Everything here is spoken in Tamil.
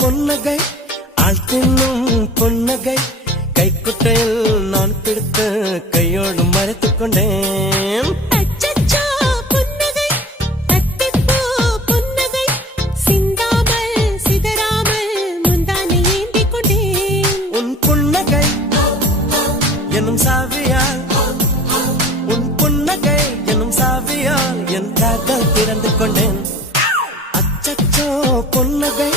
பொன்னகை ஆள் தின்னும் பொன்னகை கைக்குட்டையில் நான் பிடித்து கையோடு மறைத்துக் கொண்டேன். அச்சச்சோ புன்னகை அத்திப்பூ புன்னகை சிந்தாமல் சிதறாமல் முந்தானை ஏந்திக் கொண்டேன். உன் புன்னகை எனும் சாவியால் உன் புன்னகை எனும் சாவியால் என் காதல் திறந்து கொண்டேன். அச்சச்சோ பொன்னகை